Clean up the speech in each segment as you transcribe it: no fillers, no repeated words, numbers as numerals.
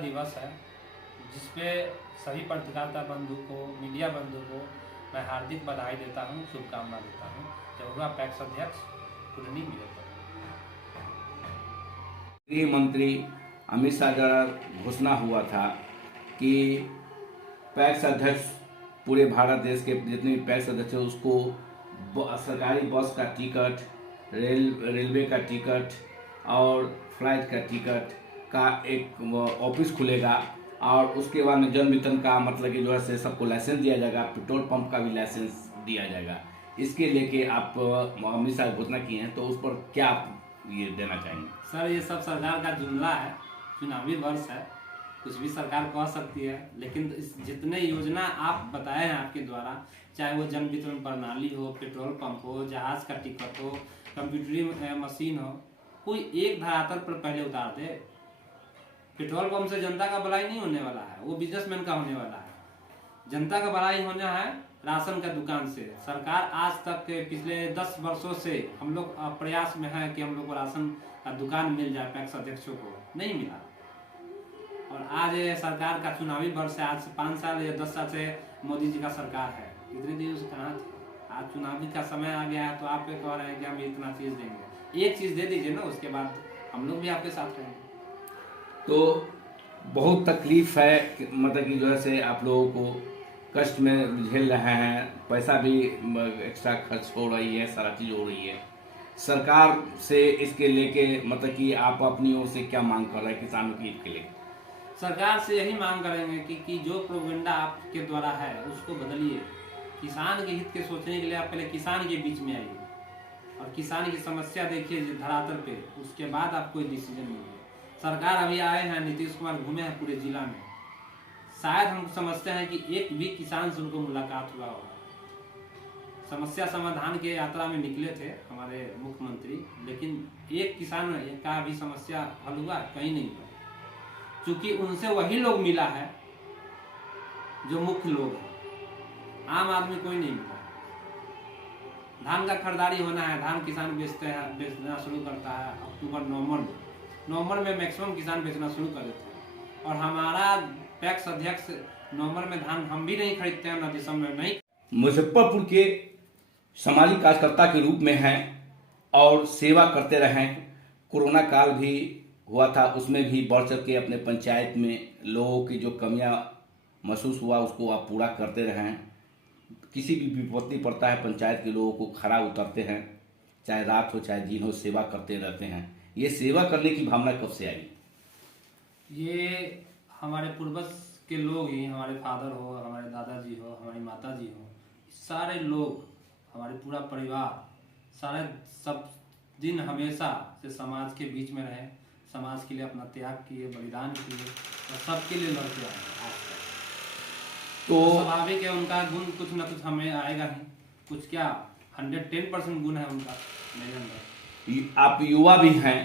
दिवस है, जिसपे सभी पत्रकारिता बंधु को, मीडिया बंधु को मैं हार्दिक बधाई देता हूँ, शुभकामना देता हूँ। जमुआ पैक्स अध्यक्ष पूर्णी मिले। गृह मंत्री अमित शाह द्वारा घोषणा हुआ था कि पैक्स अध्यक्ष पूरे भारत देश के जितने भी पैक्स अध्यक्ष हैं उसको सरकारी बस का टिकट, रेलवे का टिकट और फ्लाइट का टिकट का एक ऑफिस खुलेगा और उसके बाद में जन वितरण का मतलब कि जो है सबको लाइसेंस दिया जाएगा, पेट्रोल पंप का भी लाइसेंस दिया जाएगा। इसके लेके आप अमित शाह घोषणा किए हैं, तो उस पर क्या आप ये देना चाहेंगे? सर, ये सब सरकार का जुमला है, चुनावी वर्ष है, कुछ भी सरकार कह सकती है, लेकिन जितने योजना आप बताए हैं आपके द्वारा, चाहे वो जन वितरण प्रणाली हो, पेट्रोल पंप हो, जहाज का टिकट हो, कंप्यूटरी मशीन हो, कोई एक धरातल पर पहले उतार दे। पेट्रोल पंप से जनता का भलाई नहीं होने वाला है, वो बिजनेसमैन का होने वाला है। जनता का भलाई होना है राशन का दुकान से। सरकार आज तक के पिछले 10 वर्षों से हम लोग प्रयास में है कि हम लोग को राशन का दुकान मिल जाए, पैक्स अध्यक्षों को नहीं मिला। और आज सरकार का चुनावी वर्ष है, आज से 5 साल या 10 साल से मोदी जी का सरकार है, इतने दिन से कहाँ थे? आज चुनावी का समय आ गया है, तो आप कह रहे हैं कि हम इतना चीज देंगे। एक चीज दे दीजिए ना, उसके बाद हम लोग भी आपके साथ रहेंगे। तो बहुत तकलीफ है, मतलब कि जो है आप लोगों को कष्ट में झेल रहे हैं, पैसा भी एक्स्ट्रा खर्च हो रही है, सारा चीज़ हो रही है। सरकार से इसके लेके मतलब कि आप अपनी ओर से क्या मांग कर रहे हैं किसानों के हित के लिए? सरकार से यही मांग करेंगे कि जो प्रोपेगेंडा आपके द्वारा है उसको बदलिए। किसान के हित के सोचने के लिए आप पहले किसान के बीच में आइए और किसान की समस्या देखिए धरातल पे, उसके बाद आप कोई डिसीजन लीजिए। सरकार अभी आए हैं, नीतीश कुमार घूमे हैं पूरे जिला में, शायद हम समझते हैं कि एक भी किसान से उनको मुलाकात हुआ होगा। समस्या समाधान के यात्रा में निकले थे हमारे मुख्यमंत्री, लेकिन एक किसान का भी समस्या हल हुआ? कहीं नहीं हुआ, क्योंकि उनसे वही लोग मिला है जो मुख्य लोग हैं, आम आदमी कोई नहीं मिला। धान का खरीदारी होना है, धान किसान बेचना शुरू करता है अक्टूबर नवंबर में मैक्सिमम किसान बेचना शुरू कर देते हैं। और हमारा पैक्स अध्यक्ष नवंबर में धान हम भी नहीं खरीदते हैं, न दिसंबर में नहीं। मुजफ्फरपुर के सामाजिक कार्यकर्ता के रूप में हैं और सेवा करते रहे। कोरोना काल भी हुआ था, उसमें भी बढ़ चढ़ के अपने पंचायत में लोगों की जो कमियां महसूस हुआ उसको आप पूरा करते रहे हैं। किसी भी विपत्ति पड़ता है पंचायत के लोगों को खड़ा उतरते हैं, चाहे रात हो चाहे दिन हो, सेवा करते रहते हैं। ये सेवा करने की भावना कब से आई? ये हमारे पूर्वज के लोग ही, हमारे फादर हो, हमारे दादाजी हो, हमारी माता जी हो, सारे लोग, हमारे पूरा परिवार, सारे सब दिन हमेशा से समाज के बीच में रहे, समाज के लिए अपना त्याग किए, बलिदान किए और सबके लिए लड़ते आए आज तक। तो स्वाभाविक है उनका गुण कुछ न कुछ हमें आएगा ही। कुछ क्या 110% गुण है उनका मेरे अंदर। आप युवा भी हैं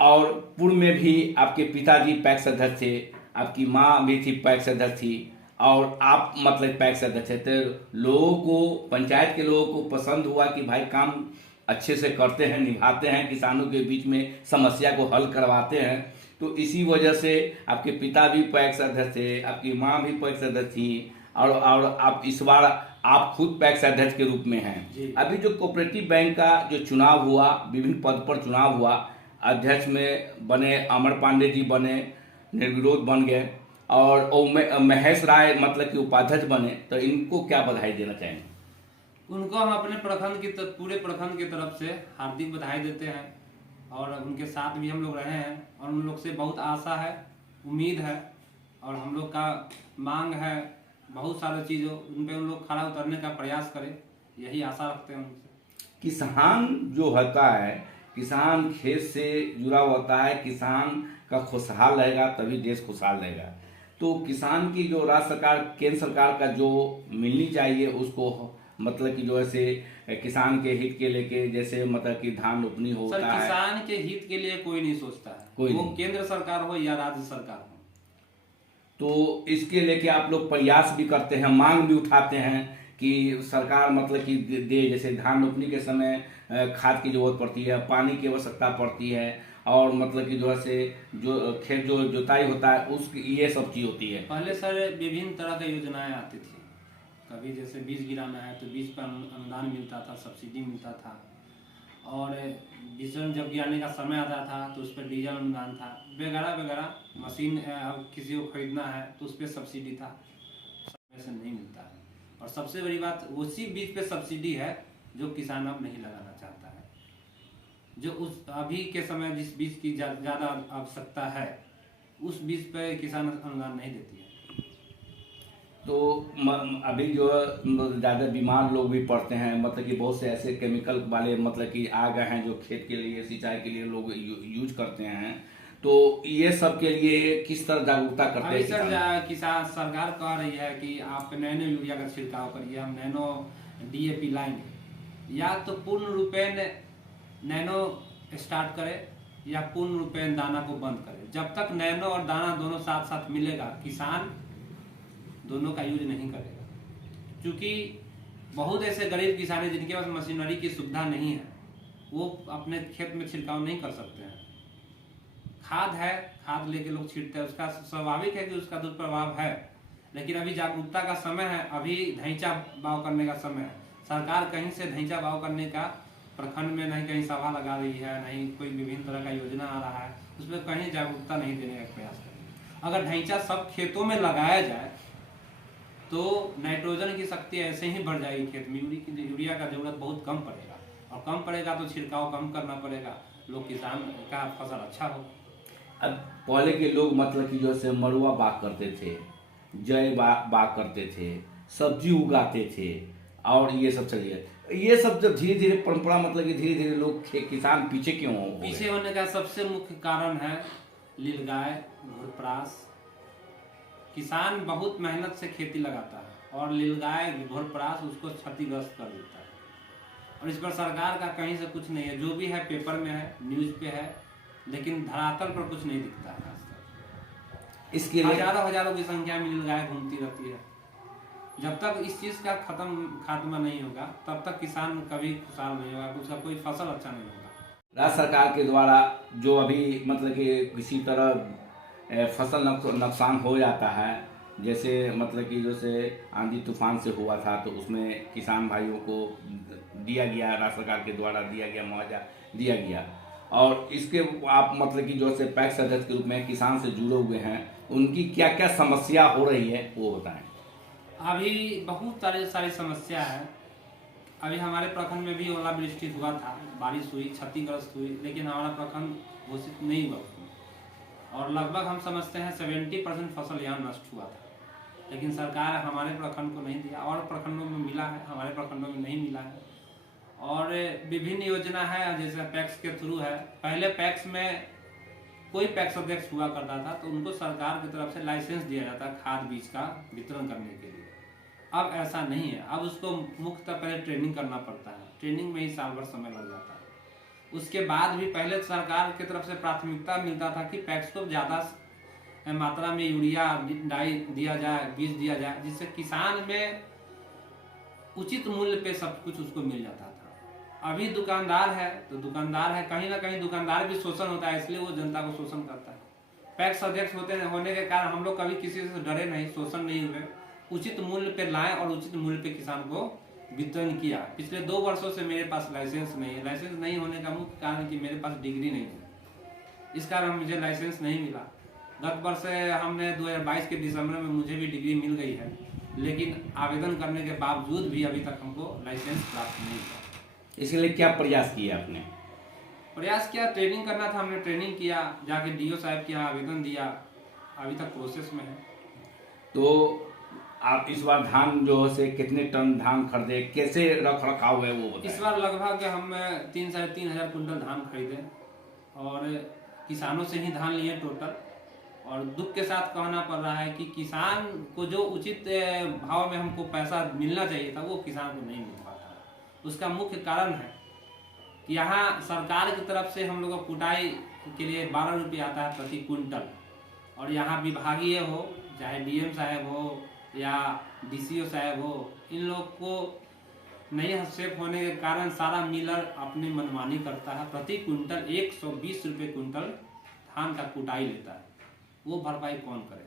और पूर्व में भी आपके पिताजी पैक्स अध्यक्ष थे, आपकी माँ भी थी पैक्स अध्यक्ष थी और आप मतलब पैक्स अध्यक्ष थे। तो लोगों को, पंचायत के लोगों को पसंद हुआ कि भाई काम अच्छे से करते हैं, निभाते हैं, किसानों के बीच में समस्या को हल करवाते हैं। तो इसी वजह से आपके पिता भी पैक्स अध्यक्ष थे, आपकी माँ भी पैक्स अध्यक्ष थी और आप इस बार आप खुद पैक्स अध्यक्ष के रूप में हैं। अभी जो कोऑपरेटिव बैंक का जो चुनाव हुआ, विभिन्न पद पर चुनाव हुआ, अध्यक्ष में बने अमर पांडे जी बने, निर्विरोध बन गए और महेश राय मतलब कि उपाध्यक्ष बने, तो इनको क्या बधाई देना चाहेंगे? उनको हम अपने प्रखंड की पूरे प्रखंड की तरफ से हार्दिक बधाई देते हैं और उनके साथ भी हम लोग रहे हैं और उन लोग से बहुत आशा है, उम्मीद है और हम लोग का मांग है बहुत सारी चीज़ों उन पे उन लोग खड़ा उतरने का प्रयास करें, यही आशा रखते हैं उनसे। किसान जो होता है, किसान खेत से जुड़ा होता है, किसान का खुशहाल रहेगा तभी देश खुशहाल रहेगा। तो किसान की जो राज्य सरकार, केंद्र सरकार का जो मिलनी चाहिए उसको मतलब कि जो है किसान के हित के लेके, जैसे मतलब कि धान रोपनी होता है, किसान के हित के लिए कोई नहीं सोचता है, वो केंद्र सरकार हो या राज्य सरकार हो। तो इसके लेके आप लोग प्रयास भी करते हैं, मांग भी उठाते हैं कि सरकार मतलब कि दे, जैसे धान रोपनी के समय खाद की जरूरत पड़ती है, पानी की आवश्यकता पड़ती है और मतलब कि जो है से जो खेत जो जोताई होता है उस ये सब चीज होती है। पहले सर विभिन्न तरह की योजनाएं आती थी। कभी जैसे बीज गिराना है तो बीज पर अनुदान मिलता था, सब्सिडी मिलता था। और डीजल जब गिराने का समय आता था तो उस पर डीजल अनुदान था, वगैरह वगैरह। मशीन अब किसी को खरीदना है तो उस पर सब्सिडी था, समय से नहीं मिलता है। और सबसे बड़ी बात उसी बीज पे सब्सिडी है जो किसान अब नहीं लगाना चाहता है। जो उस अभी के समय जिस बीज की ज़्यादा आवश्यकता है उस बीज पे किसान अनुदान नहीं देती है। तो अभी जो ज़्यादा बीमार लोग भी पड़ते हैं, मतलब कि बहुत से ऐसे केमिकल वाले मतलब कि आ गए हैं जो खेत के लिए सिंचाई के लिए लोग यूज करते हैं। तो ये सब के लिए किस तरह जागरूकता करते अभी हैं सर किसान सरकार कह रही है कि आप नैनो यूरिया का छिड़काव करिए, हम नैनो DAP लाएंगे। या तो पूर्ण रूपेण नैनो स्टार्ट करें या पूर्ण रूपेण दाना को बंद करें। जब तक नैनो और दाना दोनों साथ साथ मिलेगा किसान दोनों का यूज नहीं करेगा। क्योंकि बहुत ऐसे गरीब किसान हैं जिनके पास मशीनरी की सुविधा नहीं है, वो अपने खेत में छिड़काव नहीं कर सकते हैं। खाद है, खाद लेके लोग छींटते हैं, उसका स्वाभाविक है कि उसका दुष्प्रभाव है। लेकिन अभी जागरूकता का समय है, अभी ढैंचा भाव करने का समय है। सरकार कहीं से ढैंचा भाव करने का प्रखंड में नहीं कहीं सभा लगा रही है, नहीं कोई विभिन्न तरह का योजना आ रहा है, उसमें कहीं जागरूकता नहीं देने का प्रयास कर रही है। अगर ढैंचा सब खेतों में लगाया जाए तो नाइट्रोजन की शक्ति ऐसे ही बढ़ जाएगी खेत में। यूरिया का जरूरत बहुत कम पड़ेगा, और कम पड़ेगा तो छिड़काव कम करना पड़ेगा, लोग किसान का फसल अच्छा हो। अब पहले के लोग मतलब कि जो है मरुआ बाग करते थे, जय बाग करते थे, सब्जी उगाते थे, और ये सब चलिए ये सब जब धीरे धीरे परंपरा मतलब कि धीरे धीरे लोग किसान पीछे क्यों हो गए? पीछे होने का सबसे मुख्य कारण है नीलगाय, घुड़परास। किसान बहुत मेहनत से खेती लगाता है और नीलगाय, घुड़परास उसको क्षतिग्रस्त कर देता है। और इस पर सरकार का कहीं से कुछ नहीं है। जो भी है पेपर में है, न्यूज पे है, लेकिन धरातल पर कुछ नहीं दिखता है। इसके लिए हजारों की संख्या में नीलगाय घूमती रहती है। जब तक इस चीज का खात्मा नहीं होगा तब तक किसान कभी खुशहाल नहीं होगा, उसका कोई फसल अच्छा नहीं होगा। राज्य सरकार के द्वारा जो अभी मतलब कि किसी तरह फसल नुकसान हो जाता है, जैसे मतलब कि जैसे आंधी तूफान से हुआ था, तो उसमें किसान भाइयों को दिया गया, राज्य सरकार के द्वारा दिया गया मुआवजा दिया गया। और इसके आप मतलब कि जो है पैक्स अध्यक्ष के रूप में किसान से जुड़े हुए हैं, उनकी क्या क्या समस्या हो रही है वो बताएं। अभी बहुत सारी समस्या है। अभी हमारे प्रखंड में भी ओलावृष्टि हुआ था, बारिश हुई, क्षतिग्रस्त हुई, लेकिन हमारा प्रखंड घोषित नहीं हुआ उसमें। और लगभग हम समझते हैं 70% फसल यहाँ नष्ट हुआ था। लेकिन सरकार हमारे प्रखंड को नहीं दिया, और प्रखंडों में मिला है, हमारे प्रखंडों में नहीं मिला है। और विभिन्न योजना है, जैसे पैक्स के थ्रू है। पहले पैक्स में कोई पैक्स अध्यक्ष हुआ करता था तो उनको सरकार की तरफ से लाइसेंस दिया जाता खाद बीज का वितरण करने के लिए। अब ऐसा नहीं है। अब उसको मुख्यतः पहले ट्रेनिंग करना पड़ता है, ट्रेनिंग में ही साल भर समय लग जाता है। उसके बाद भी पहले सरकार की तरफ से प्राथमिकता मिलता था कि पैक्स को ज़्यादा मात्रा में यूरिया डाई दिया जाए, बीज दिया जाए, जिससे किसान में उचित मूल्य पे सब कुछ उसको मिल जाता था। अभी दुकानदार है तो दुकानदार है, कहीं ना कहीं दुकानदार भी शोषण होता है, इसलिए वो जनता को शोषण करता है। पैक्स अध्यक्ष होने के कारण हम लोग कभी किसी से डरे नहीं, शोषण नहीं हुए, उचित मूल्य पे लाए और उचित मूल्य पे किसान को वितरण किया। पिछले 2 वर्षों से मेरे पास लाइसेंस नहीं है। लाइसेंस नहीं होने का मुख्य कारण कि मेरे पास डिग्री नहीं है, इस कारण मुझे लाइसेंस नहीं मिला। गत वर्ष हमने 2022 के दिसंबर में मुझे भी डिग्री मिल गई है, लेकिन आवेदन करने के बावजूद भी अभी तक हमको लाइसेंस प्राप्त नहीं हुआ। इसके लिए क्या प्रयास किया आपने? प्रयास किया, ट्रेनिंग करना था, हमने ट्रेनिंग किया, जाके DO साहब के यहाँ आवेदन दिया, अभी तक प्रोसेस में है। तो आप इस बार धान जो है कितने टन धान खरीदे, कैसे रख रखाव है वो बताएं। इस बार लगभग हम 3-3.5 हजार कुंटल धान खरीदे और किसानों से ही धान लिए टोटल। और दुख के साथ कहना पड़ रहा है कि किसान को जो उचित भाव में हमको पैसा मिलना चाहिए था वो किसान को नहीं मिल पाता। उसका मुख्य कारण है कि यहाँ सरकार की तरफ से हम लोग को कुटाई के लिए 12 रुपये आता है प्रति कुंटल, और यहाँ विभागीय हो, चाहे DM साहब हो या DCO साहब हो, इन लोग को नहीं हस्तक्षेप होने के कारण सारा मिलर अपनी मनमानी करता है। प्रति क्विंटल 120 रुपये क्विंटल धान का कुटाई लेता है, वो भरपाई कौन करे?